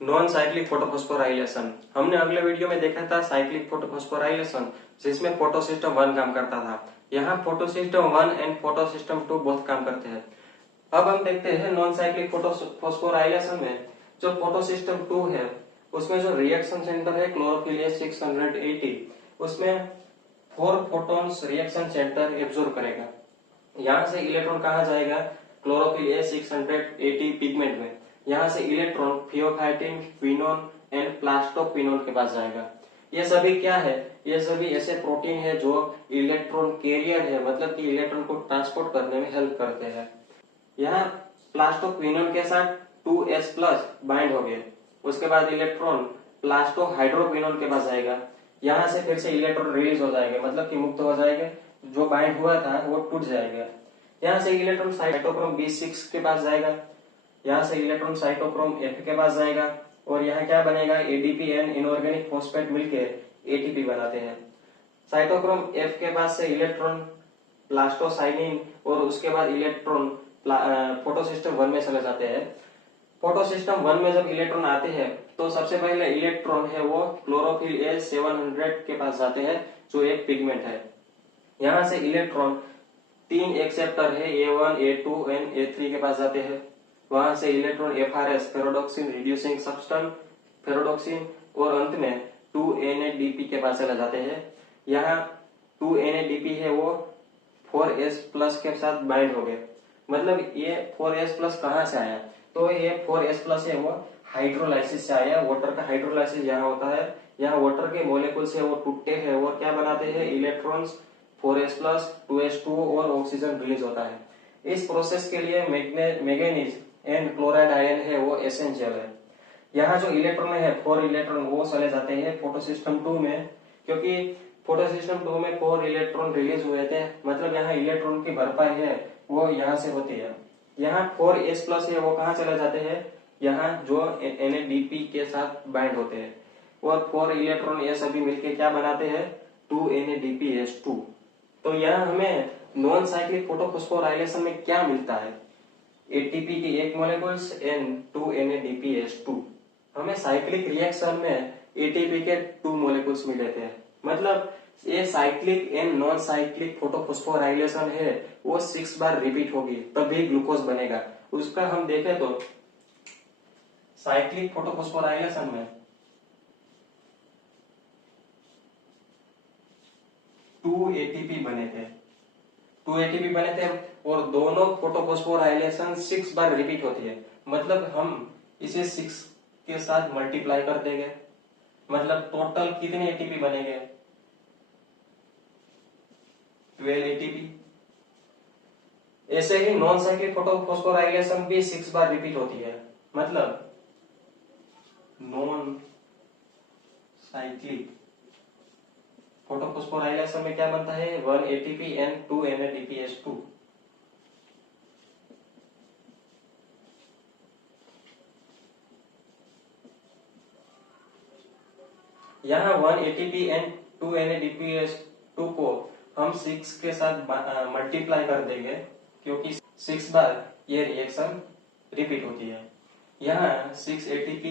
Non cyclic photophosphorylation. हमने अगले video में देखा था साइक्लिक फोटोफॉस्फोराइलेशन, जिसमें फोटो सिस्टम 1 काम करता था। यहाँ photo system 1 and photo system 2 बहुत काम करते हैं। अब हम देखते हैं नॉन साइक्लिक फोटोफॉस्फोराइलेशन में जो फोटो सिस्टम 2 है उसमें जो रिएक्शन सेंटर है क्लोरोफिल A680, उसमें 4 फोटॉन्स रिएक्शन सेंटर एब्जॉर्ब करेगा। यहाँ से इलेक्ट्रॉन कहाँ जाएगा? क्लोरोफिल A680 पिगमेंट में। यहाँ से इलेक्ट्रॉन थियोफाइटिन, क्विनोन एंड प्लास्टोक्विनोन के पास जाएगा। ये सभी क्या है? ये सभी ऐसे प्रोटीन है जो इलेक्ट्रॉन कैरियर है, मतलब कि इलेक्ट्रॉन को ट्रांसपोर्ट करने में हेल्प करते हैं। यहाँ प्लास्टोक्विनोन के साथ 2s प्लस बाइंड हो गए। उसके बाद इलेक्ट्रॉन प्लास्टोहाइड्रोक्विनोन के पास जाएगा। यहाँ से फिर से इलेक्ट्रॉन रिलीज हो जाएगा, मतलब कि मुक्त हो जाएगा। जो बाइंड हुआ था वो टूट जाएगा। यहाँ से इलेक्ट्रॉन साइटोक्रोम B6 के पास जाएगा। यहाँ से इलेक्ट्रॉन साइटोक्रोम F के पास जाएगा और यहाँ क्या बनेगा? ADP एंड इनऑर्गेनिक फॉस्फेट मिलकर ATP बनाते हैं। साइटोक्रोम F के पास से इलेक्ट्रॉन प्लास्टोसाइनिन और उसके बाद इलेक्ट्रॉन फोटो सिस्टम 1 में चले जाते हैं। फोटो सिस्टम 1 में जब इलेक्ट्रॉन आते हैं तो सबसे पहले इलेक्ट्रॉन है वो क्लोरोफिल A700 के पास जाते हैं, जो एक पिगमेंट है। यहाँ से इलेक्ट्रॉन 3 एक्सेप्टर है A1, A2 एंड A3 के पास जाते हैं। वहां से इलेक्ट्रॉन FRS फेरोडॉक्सिन रिड्यूसिंग सब्सटेंस फेरोडॉक्सिन और अंत में 2NADP के पास चले जाते हैं। यहाँ 2NADP है वो 4s प्लस के साथ बाइंड हो गए। मतलब ये 4s प्लस कहाँ से आया? तो ये 4s प्लस है वो हाइड्रोलाइसिस से आया। वाटर का हाइड्रोलाइसिस यहाँ होता है। यहाँ वाटर के मोलिकुल्स है वो टूटते हैं और क्या बनाते हैं? इलेक्ट्रॉन्स 4s प्लस 2s2 और ऑक्सीजन रिलीज होता है। इस प्रोसेस के लिए मैग्नीज एंड क्लोराइड आयन है वो एसेंशियल है। यहाँ जो इलेक्ट्रॉन है 4 इलेक्ट्रॉन वो चले जाते हैं फोटो सिस्टम 2 में, क्योंकि फोटो सिस्टम 2 में 4 इलेक्ट्रॉन रिलीज हुए थे। मतलब यहाँ इलेक्ट्रॉन की भरपाई है वो यहाँ से होती है। यहाँ 4s प्लस है वो कहाँ चले जाते हैं? यहाँ जो NADP के साथ बाइंड होते हैं और 4 इलेक्ट्रॉन ये सभी मिलके क्या बनाते हैं? 2NADPS2। तो यहाँ हमें नॉन साइक्लिक फोटोफॉस्फोराइलेशन में क्या मिलता है? ATP की एक मोलिकुल्स एंड 2NADPS2। हमें साइक्लिक रिएक्शन में ATP के 2 मोलिकुल्स मिले थे। मतलब ये cyclic and non cyclic photophosphorylation है वो 6 बार रिपीट होगी तभी ग्लूकोज बनेगा। उसका हम देखें तो साइक्लिक फोटोफॉस्फोराइलेशन में 2 ATP बने थे। 2 ATP बने थे और दोनों फोटोफॉस्फोराइलेशन 6 बार रिपीट होती है। मतलब हम इसे 6 के साथ मल्टीप्लाई कर देंगे, मतलब टोटल कितने ATP बनेंगे? 12 ATP। ऐसे ही नॉन साइक्लिक फोटोफॉस्फोराइलेशन भी 6 बार रिपीट होती है। मतलब नॉन साइक्लिक फोटोफॉस्फोराइलेशन में क्या बनता है? 1 ATP एंड 2 NADPS2। यहाँ 1 ATP एंड 2 NADPS2 को हम 6 के साथ मल्टीप्लाई कर देंगे, क्योंकि 6 बार ये रिएक्शन रिपीट होती है। यहाँ 6 ATP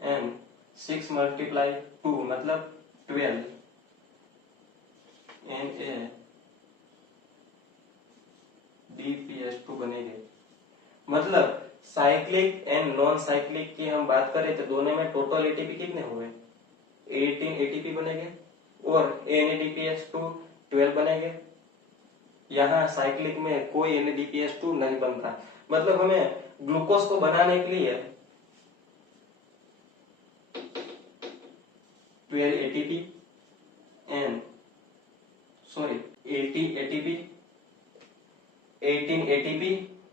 एंड 6 मल्टीप्लाई 2 मतलब 12 NADPS2 बनेंगे। मतलब साइक्लिक एंड नॉन साइक्लिक की हम बात करें तो दोनों में टोटल ATP कितने हुए? 18 ATP बनेंगे और NADPS2 12 बनेंगे। यहाँ साइक्लिक में कोई NADPS2 नहीं बनता। मतलब हमें ग्लूकोज को बनाने के लिए 12 ATP and 18 ATP 18 ATP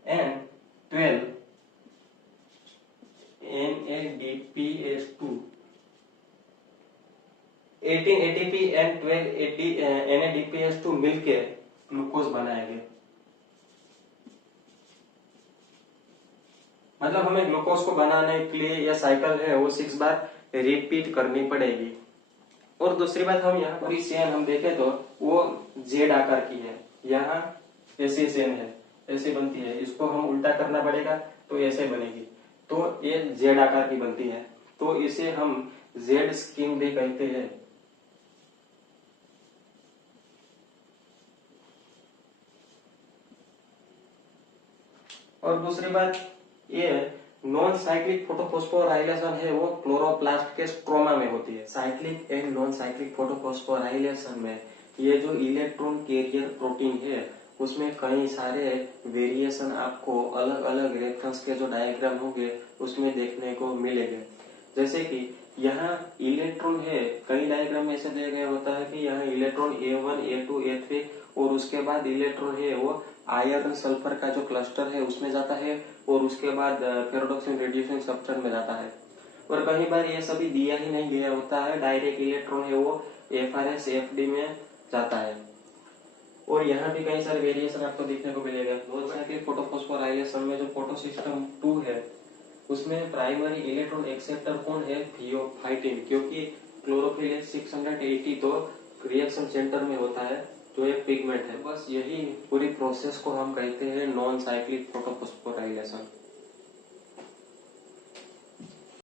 and 12 NADPS2। 18 ATP and 12 NADPS2 मिलके ग्लूकोज बनाएंगे। मतलब हमें ग्लूकोज को बनाने के लिए यह साइकिल है वो 6 बार रिपीट करनी पड़ेगी। और दूसरी बात, हम यहाँ पूरी चेन हम देखें तो वो जेड आकार की है। यहाँ ऐसी चेन है, ऐसे बनती है। इसको हम उल्टा करना पड़ेगा तो ऐसे बनेगी। तो ये जेड आकार की बनती है, तो इसे हम जेड स्कीन भी कहते हैं। और दूसरी बात, ये नॉन साइक्लिक फोटोफॉस्फोराइलेशन है वो क्लोरोप्लास्ट के स्ट्रोमा में होती है। Cyclic and non cyclic photophosphorylation में ये जो इलेक्ट्रॉन कैरियर प्रोटीन है उसमें कई सारे वेरिएशन आपको अलग अलग रेफरेंस के जो डायग्राम होंगे उसमें देखने को मिलेंगे। जैसे कि यहाँ इलेक्ट्रॉन है, कई डायग्राम में ऐसे दिया गया होता है कि यहाँ इलेक्ट्रॉन A1, A2, A3 और उसके बाद इलेक्ट्रॉन है वो आयरन सल्फर का जो क्लस्टर है उसमें जाता है और उसके बाद फेरोडोक्सिन रेड्यूसिंग स्ट्रक्चर में जाता है। और कई बार ये सभी दिया ही नहीं गया होता है, डायरेक्ट इलेक्ट्रॉन है वो FRS FD में जाता है। और यहाँ भी कई सारे वेरिएशन आपको देखने को मिलेगा। फोटोफॉस्फोराइलेशन में जो फोटो सिस्टम 2 है उसमें प्राइमरी इलेक्ट्रॉन एक्सेप्टर कौन है? थियोफाइटिन, क्योंकि क्लोरोफिल 680 तो रिएक्शन सेंटर में होता है जो एक पिगमेंट है। बस यही पूरी प्रोसेस को हम कहते हैं नॉन साइक्लिक फोटोफॉस्फोराइलेशन।